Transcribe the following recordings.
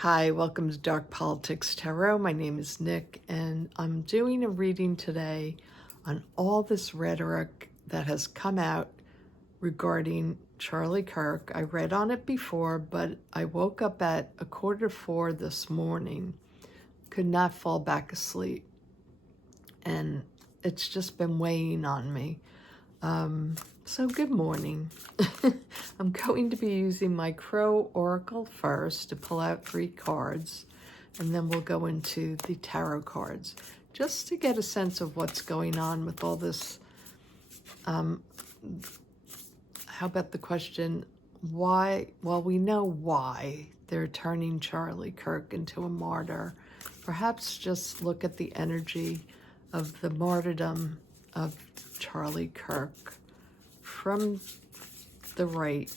Hi, welcome to Dark Politics Tarot. My name is Nick, and I'm doing a reading today on all this rhetoric that has come out regarding Charlie Kirk. I read on it before, but I woke up at 3:45 this morning, could not fall back asleep, and it's just been weighing on me. So good morning. I'm going to be using my Crow Oracle first to pull out 3 cards, and then we'll go into the tarot cards, just to get a sense of what's going on with all this. How about the question, why? Well, we know why they're turning Charlie Kirk into a martyr. Perhaps just look at the energy of the martyrdom of Charlie Kirk from the right.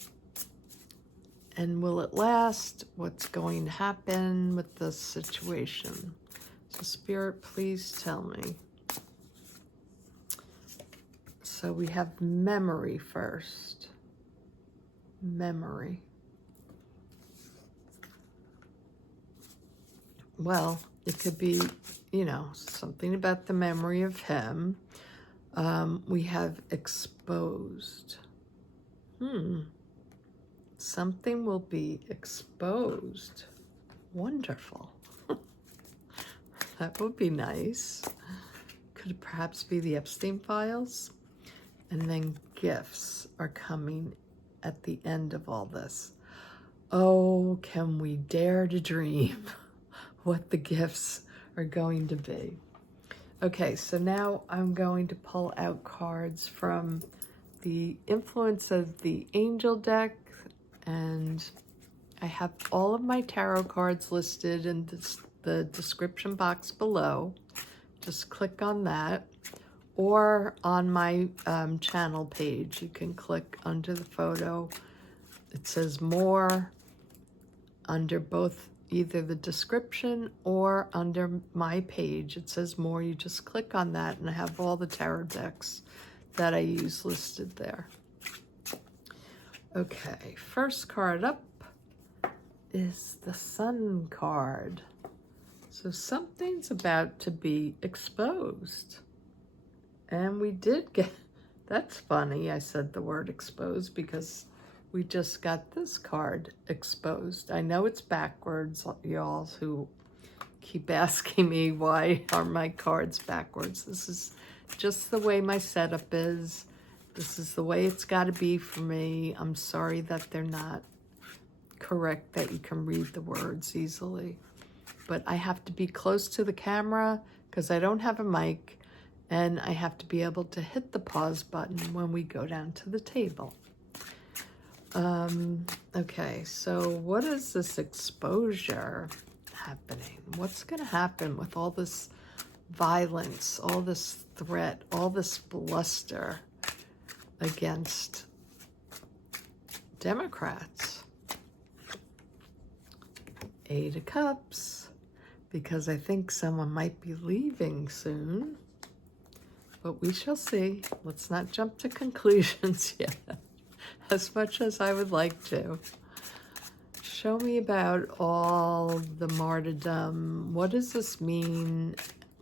And will it last? What's going to happen with this situation? So Spirit, please tell me. So we have memory first. Memory. Well, it could be, something about the memory of him. We have exposed. Something will be exposed. Wonderful. That would be nice. Could it perhaps be the Epstein files? And then gifts are coming at the end of all this. Oh, can we dare to dream what the gifts are going to be? Okay, so now I'm going to pull out cards from the Influence of the Angel deck, and I have all of my tarot cards listed in the description box below. Just click on that, or on my channel page, you can click under the photo. It says more under both either the description or under my page. It says more. You just click on that, and I have all the tarot decks that I use listed there. Okay, first card up is the Sun card. So something's about to be exposed. And we did get, that's funny, I said the word exposed because we just got this card exposed. I know it's backwards, y'all who keep asking me why are my cards backwards. This is just the way my setup is. This is the way it's got to be for me. I'm sorry that they're not correct, that you can read the words easily. But I have to be close to the camera because I don't have a mic, and I have to be able to hit the pause button when we go down to the table. Okay, so what is this exposure happening? What's going to happen with all this violence, all this threat, all this bluster against Democrats? 8 of Cups, because I think someone might be leaving soon. But we shall see. Let's not jump to conclusions yet, as much as I would like to. Show me about all the martyrdom. What does this mean?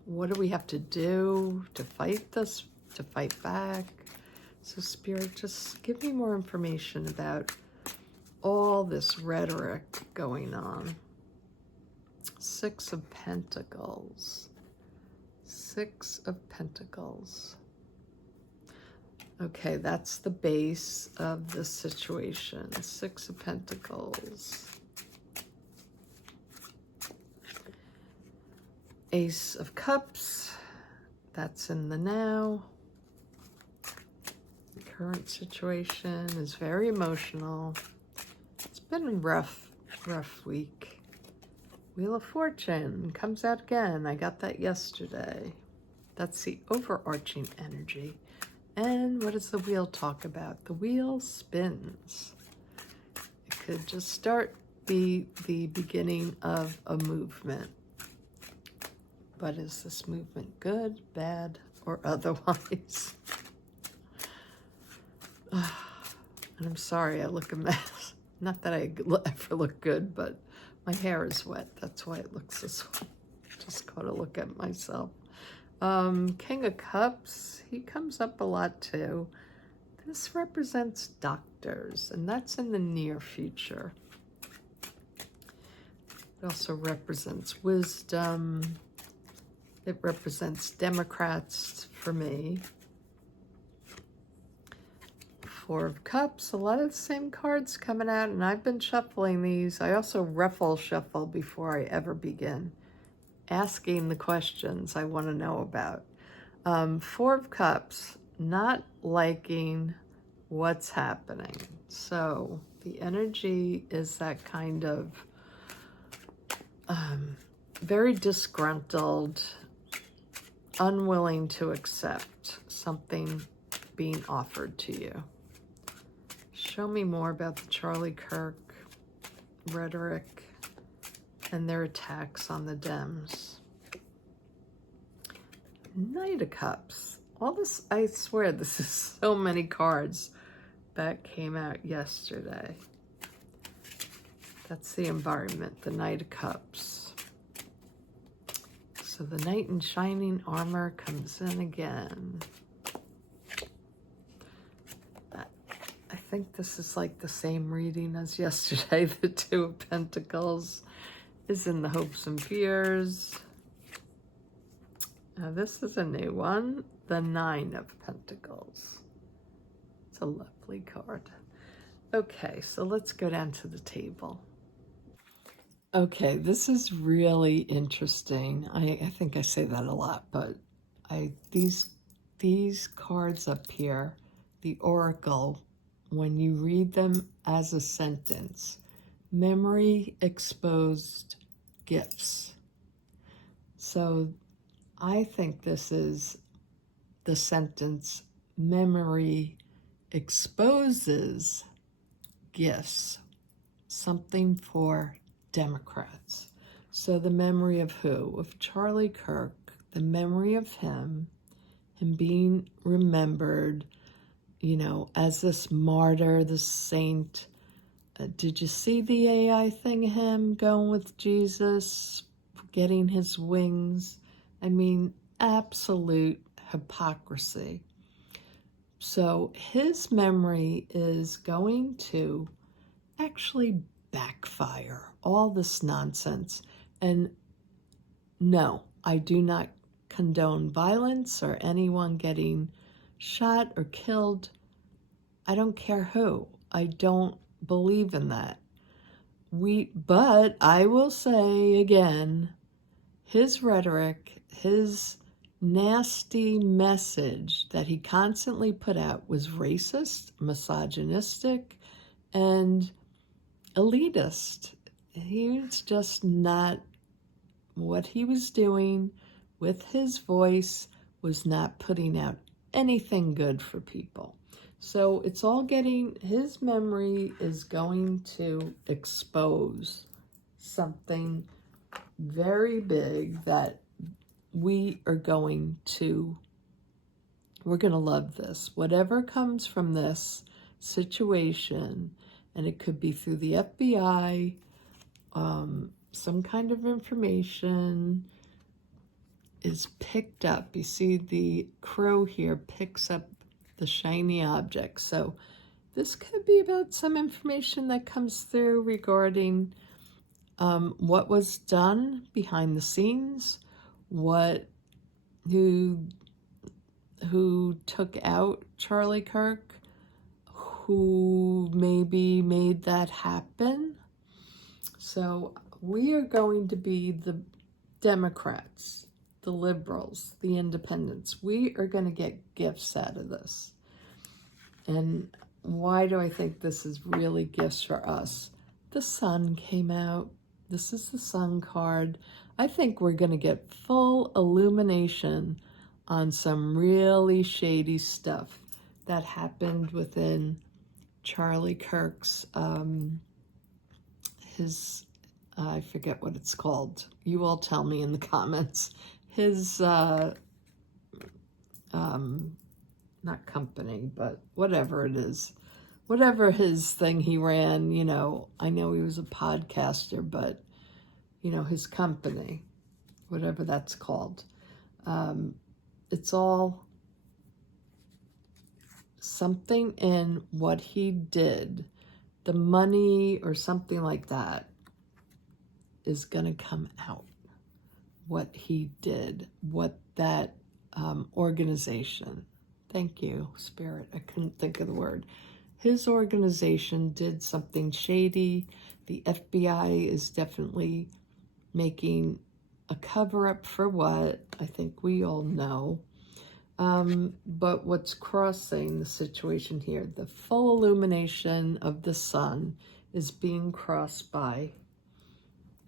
What do we have to do to fight this, to fight back? So Spirit, just give me more information about all this rhetoric going on. 6 of Pentacles. 6 of Pentacles. Okay, that's the base of the situation. 6 of Pentacles. Ace of Cups. That's in the now. The current situation is very emotional. It's been a rough week. Wheel of Fortune comes out again. I got that yesterday. That's the overarching energy. And what does the wheel talk about? The wheel spins. It could just be the beginning of a movement. But is this movement good, bad, or otherwise? And I'm sorry, I look a mess. Not that I ever look good, but my hair is wet. That's why it looks this way. Just gotta look at myself. King of Cups, he comes up a lot too. This represents doctors, and that's in the near future. It also represents wisdom. It represents Democrats for me. Four of Cups, a lot of the same cards coming out, and I've been shuffling these. I also ruffle shuffle before I ever begin asking the questions I want to know about. Four of Cups, not liking what's happening. So the energy is that kind of very disgruntled, unwilling to accept something being offered to you. Show me more about the Charlie Kirk rhetoric and their attacks on the Dems. Knight of Cups. All this, I swear, this is so many cards that came out yesterday. That's the environment, the Knight of Cups. So the Knight in shining armor comes in again. I think this is like the same reading as yesterday. The Two of Pentacles is in the hopes and fears. Now this is a new one, the Nine of Pentacles. It's a lovely card. Okay, so let's go down to the table. Okay, this is really interesting. I think I say that a lot, but these cards up here, the Oracle, when you read them as a sentence, memory exposed gifts. So I think this is the sentence, memory exposes gifts, something for Democrats. So the memory of who? Of Charlie Kirk, the memory of him being remembered, you know, as this martyr, this saint. Did you see the AI thing, him going with Jesus, getting his wings? I mean, absolute hypocrisy. So his memory is going to actually backfire, all this nonsense. And no, I do not condone violence or anyone getting shot or killed. I don't care who. I don't believe in that. But I will say again, his rhetoric, his nasty message that he constantly put out was racist, misogynistic, and elitist. He was just not, what he was doing with his voice was not putting out anything good for people. So it's all getting, his memory is going to expose something very big that we're going to love this. Whatever comes from this situation, and it could be through the FBI, some kind of information is picked up. You see the crow here picks up the shiny object. So this could be about some information that comes through regarding what was done behind the scenes, who took out Charlie Kirk, who maybe made that happen. So we are going to be the Democrats, the liberals, the independents. We are going to get gifts out of this. And why do I think this is really gifts for us? The sun came out. This is the sun card. I think we're going to get full illumination on some really shady stuff that happened within Charlie Kirk's, I forget what it's called. You all tell me in the comments. His, not company, but whatever it is, whatever his thing he ran, you know, I know he was a podcaster, but, you know, his company, whatever that's called. It's all something in what he did, the money or something like that is going to come out. What he did, what that organization, thank you, Spirit, I couldn't think of the word. His organization did something shady. The FBI is definitely making a cover-up for what, I think we all know. But what's crossing the situation here, the full illumination of the sun is being crossed by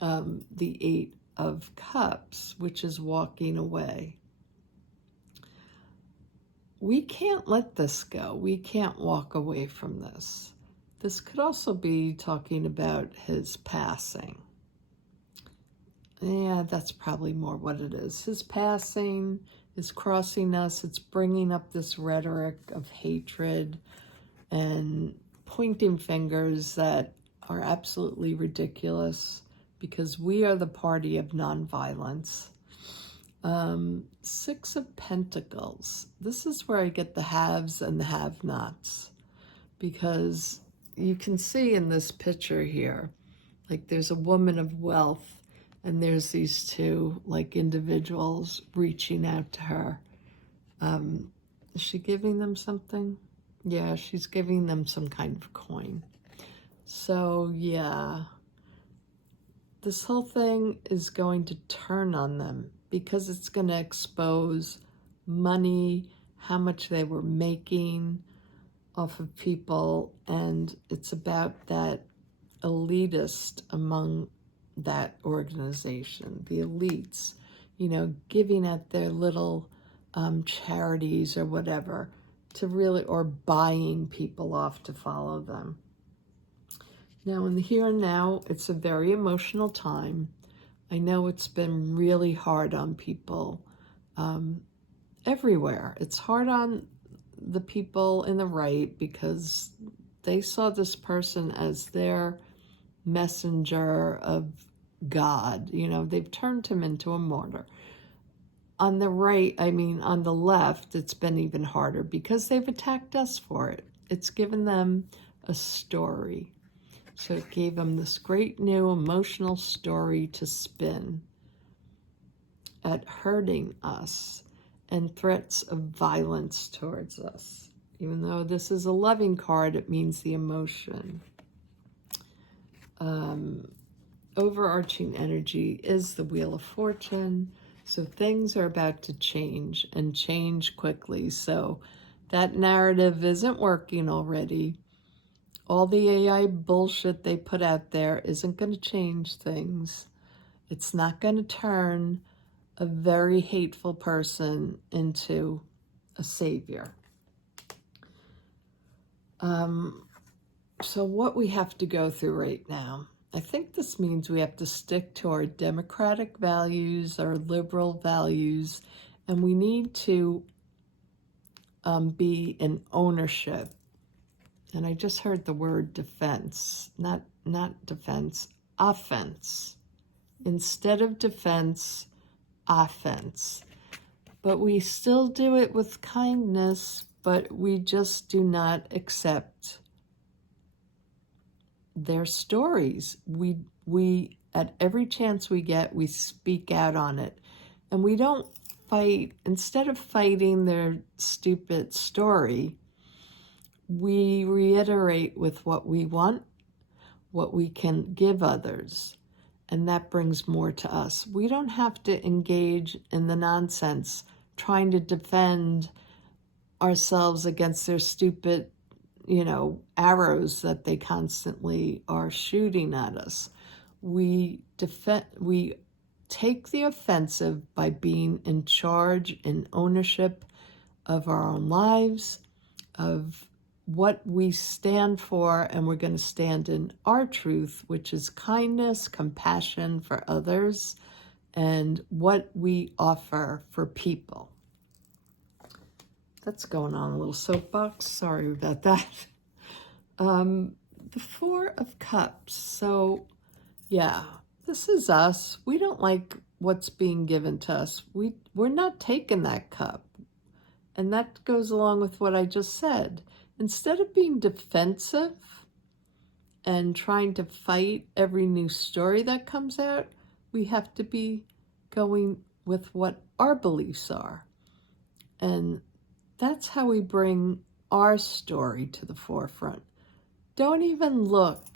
the Eight of Cups, which is walking away. We can't let this go. We can't walk away from this. This could also be talking about his passing. Yeah, that's probably more what it is. His passing is crossing us. It's bringing up this rhetoric of hatred and pointing fingers that are absolutely ridiculous because we are the party of nonviolence. Six of Pentacles. This is where I get the haves and the have-nots, because you can see in this picture here, like there's a woman of wealth and there's these two like individuals reaching out to her. Is she giving them something? Yeah, she's giving them some kind of coin. So yeah, this whole thing is going to turn on them because it's going to expose money, how much they were making off of people, and it's about that elitist among that organization, the elites, you know, giving at their little charities or whatever to really, or buying people off to follow them. Now, in the here and now, it's a very emotional time. I know it's been really hard on people everywhere. It's hard on the people in the right because they saw this person as their messenger of God. You know, they've turned him into a martyr. On the right, I mean, on the left, it's been even harder because they've attacked us for it. It's given them a story. So it gave them this great new emotional story to spin at hurting us and threats of violence towards us. Even though this is a loving card, it means the emotion. Overarching energy is the Wheel of Fortune. So things are about to change and change quickly. So that narrative isn't working already. All the AI bullshit they put out there isn't going to change things. It's not going to turn a very hateful person into a savior. So what we have to go through right now, I think this means we have to stick to our democratic values, our liberal values, and we need to be in ownership. And I just heard the word defense, not defense, offense. Instead of defense, offense. But we still do it with kindness, but we just do not accept their stories. We at every chance we get, we speak out on it. And we don't fight. Instead of fighting their stupid story, we reiterate with what we want, what we can give others, and that brings more to us. We don't have to engage in the nonsense trying to defend ourselves against their stupid, you know, arrows that they constantly are shooting at us. We take the offensive by being in charge and ownership of our own lives, of what we stand for, and we're going to stand in our truth, which is kindness, compassion for others, and what we offer for people. That's going on a little soapbox. Sorry about that. The Four of Cups. So, yeah, this is us. We don't like what's being given to us. We're not taking that cup. And that goes along with what I just said. Instead of being defensive and trying to fight every new story that comes out, we have to be going with what our beliefs are. And that's how we bring our story to the forefront. Don't even look.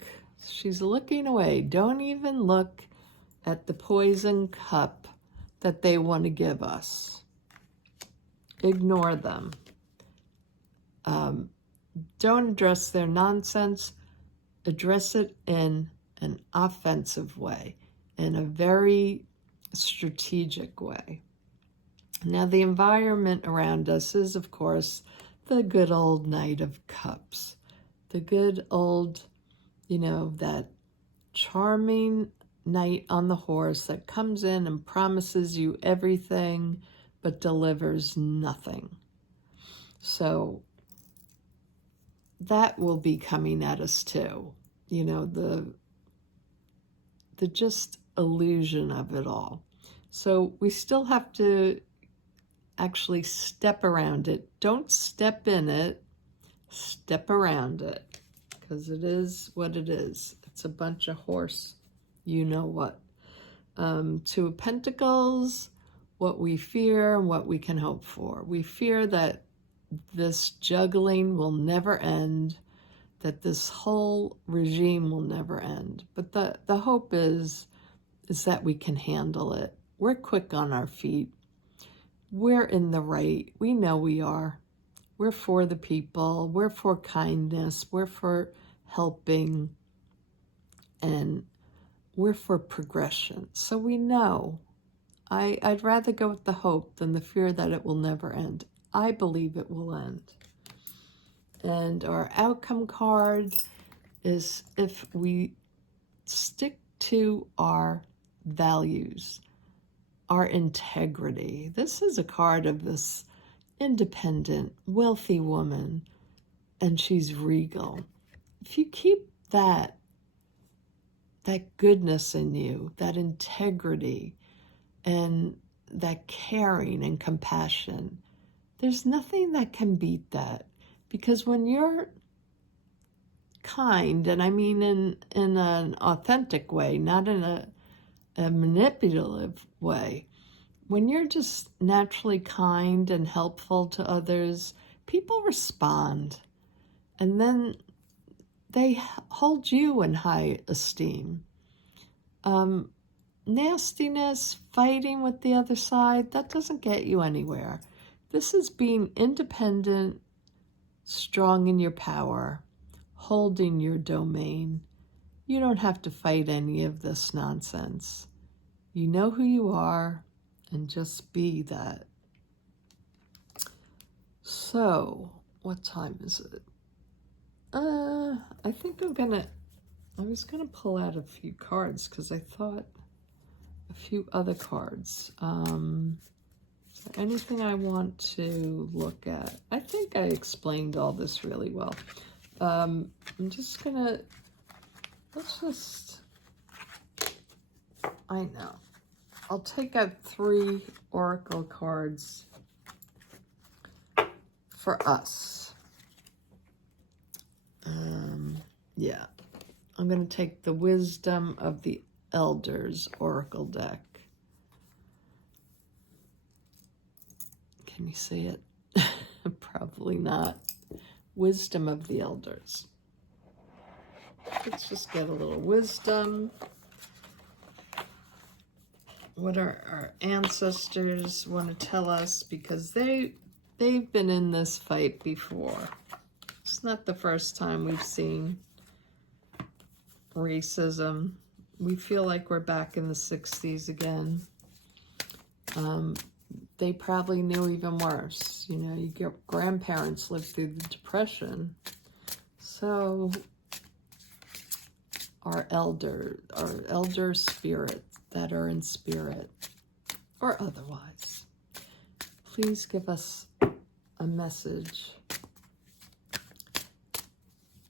She's looking away. Don't even look at the poison cup that they want to give us. Ignore them. Don't address their nonsense. Address it in an offensive way, in a very strategic way. Now, the environment around us is, of course, the good old Knight of Cups. The good old, that charming knight on the horse that comes in and promises you everything but delivers nothing. So that will be coming at us too. The just illusion of it all. So we still have to actually step around it. Don't step in it, step around it, because it is what it is. It's a bunch of horse, you know what. Two of Pentacles, what we fear and what we can hope for. We fear that this juggling will never end, that this whole regime will never end. But the hope is that we can handle it. We're quick on our feet. We're in the right. We know we are. We're for the people. We're for kindness. We're for helping. And we're for progression. So we know. I'd rather go with the hope than the fear that it will never end. I believe it will end. And our outcome card is if we stick to our values, our integrity. This is a card of this independent, wealthy woman, and she's regal. If you keep that goodness in you, that integrity, and that caring and compassion, there's nothing that can beat that. Because when you're kind, and I mean in an authentic way, not in a manipulative way, when you're just naturally kind and helpful to others, people respond. And then they hold you in high esteem. Nastiness, fighting with the other side, that doesn't get you anywhere. This is being independent, strong in your power, holding your domain. You don't have to fight any of this nonsense. You know who you are, and just be that. So, what time is it? I think I was gonna pull out a few cards because I thought a few other cards. Is there anything I want to look at? I think I explained all this really well. I'm just gonna, I know. I'll take out 3 oracle cards for us. Yeah. I'm going to take the Wisdom of the Elders oracle deck. Can you see it? Probably not. Wisdom of the Elders. Let's just get a little wisdom. What our ancestors want to tell us, because they've been in this fight before. It's not the first time we've seen racism. We feel like we're back in the 60s again. They probably knew even worse. Your grandparents lived through the Depression. So our elder spirit that are in spirit or otherwise, please give us a message.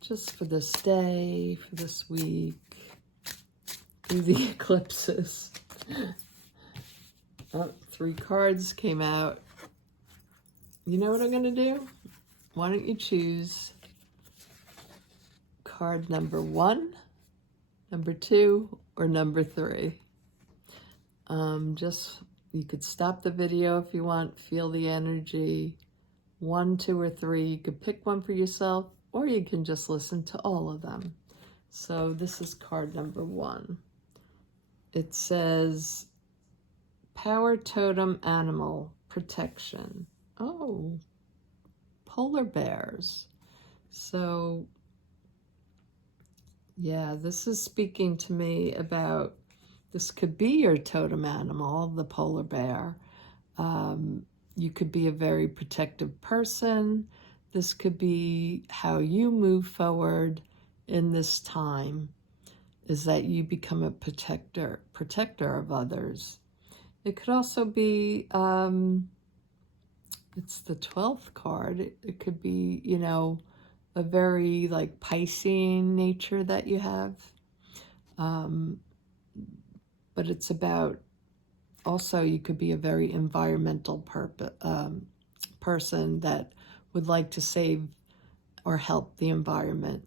just for this day, for this week, through the eclipses. Oh, 3 cards came out. You know what I'm going to do? Why don't you choose card number 1, number 2, or number 3? You could stop the video if you want, feel the energy. 1, 2, or 3. You could pick one for yourself, or you can just listen to all of them. So this is card number 1. It says, Power Totem Animal Protection. Oh, polar bears. So, yeah, this is speaking to me about, this could be your totem animal, the polar bear. You could be a very protective person. This could be how you move forward in this time, is that you become a protector of others. It could also be, it's the 12th card. It could be, you know, a very like Piscean nature that you have. But it's about, also you could be a very environmental person that would like to save or help the environment.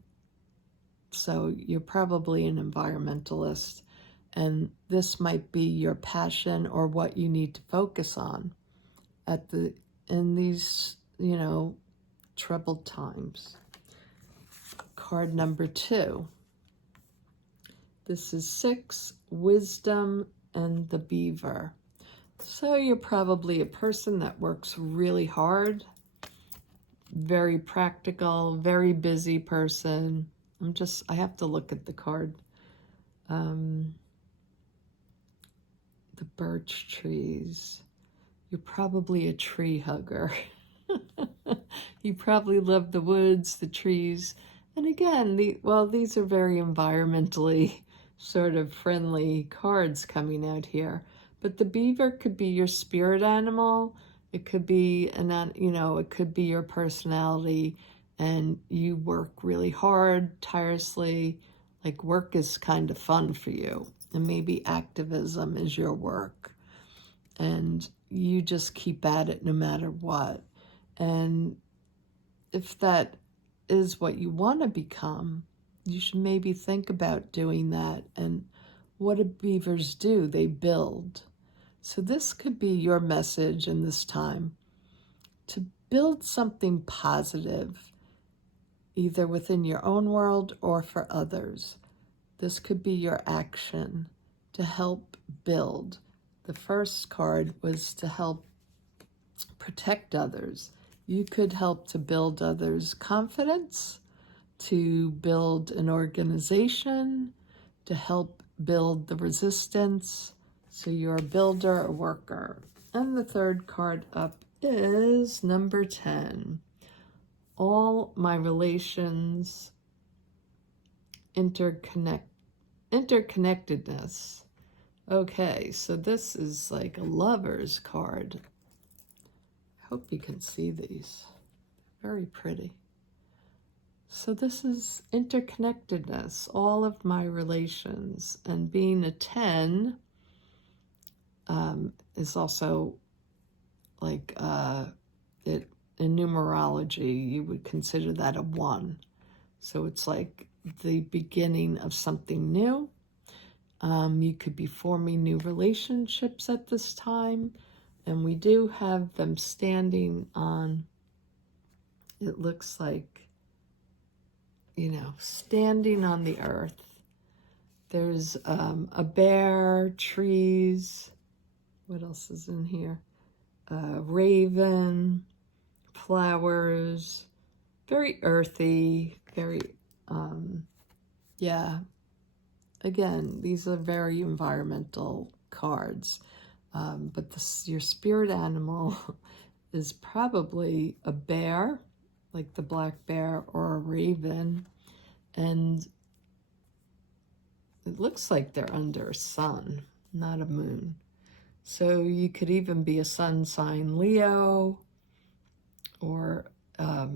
So you're probably an environmentalist, and this might be your passion or what you need to focus on in these, you know, troubled times. Card number 2. This is 6, Wisdom and the Beaver. So you're probably a person that works really hard, very practical, very busy person. I have to look at the card. The birch trees. You're probably a tree hugger. You probably love the woods, the trees. And again, these are very environmentally sort of friendly cards coming out here. But the beaver could be your spirit animal. It could be, it could be your personality, and you work really hard, tirelessly. Like, work is kind of fun for you. And maybe activism is your work. And you just keep at it no matter what. And if that is what you want to become, you should maybe think about doing that. And what do beavers do? They build. So this could be your message in this time, to build something positive, either within your own world or for others. This could be your action to help build. The first card was to help protect others. You could help to build others' confidence, to build an organization, to help build the resistance. So you're a builder, a worker. And the third card up is number 10. All my relations, interconnectedness. Okay, so this is like a lover's card. I hope you can see these. Very pretty. So this is interconnectedness, all of my relations. And being a 10 is also like, in numerology, you would consider that a 1. So it's like the beginning of something new. You could be forming new relationships at this time. And we do have them standing on, it looks like, standing on the earth. There's a bear, trees. What else is in here? Raven, flowers, very earthy, very, Again, these are very environmental cards. But your spirit animal is probably a bear, like the black bear, or a raven. And it looks like they're under a sun, not a moon. So you could even be a sun sign Leo, or a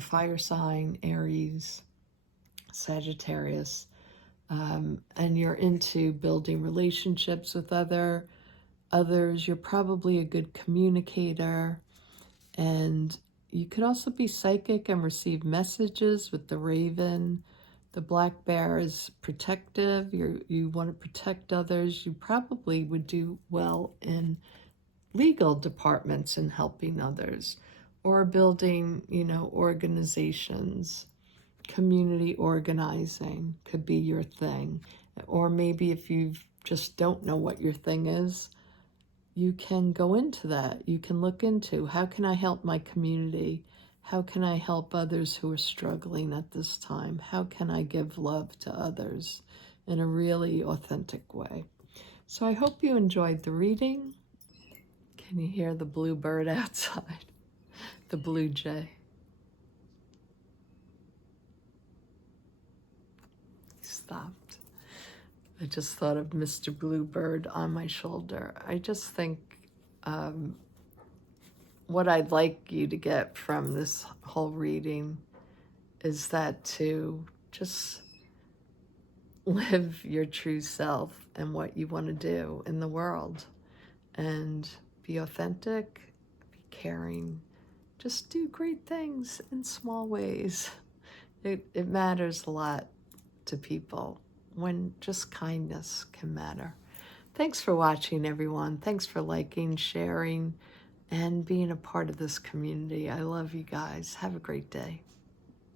fire sign Aries. Sagittarius. And you're into building relationships with others. You're probably a good communicator, and you could also be psychic and receive messages with the raven. The black bear is protective. You want to protect others. You probably would do well in legal departments and helping others, or building, organizations. Community organizing could be your thing. Or maybe if you just don't know what your thing is, you can go into that. You can look into, how can I help my community? How can I help others who are struggling at this time? How can I give love to others in a really authentic way? So I hope you enjoyed the reading. Can you hear the blue bird outside? The blue jay. He stopped. I just thought of Mr. Bluebird on my shoulder. I just think what I'd like you to get from this whole reading is that to just live your true self and what you want to do in the world, and be authentic, be caring, just do great things in small ways. It matters a lot to people when just kindness can matter. Thanks for watching, everyone. Thanks for liking, sharing, and being a part of this community. I love you guys. Have a great day.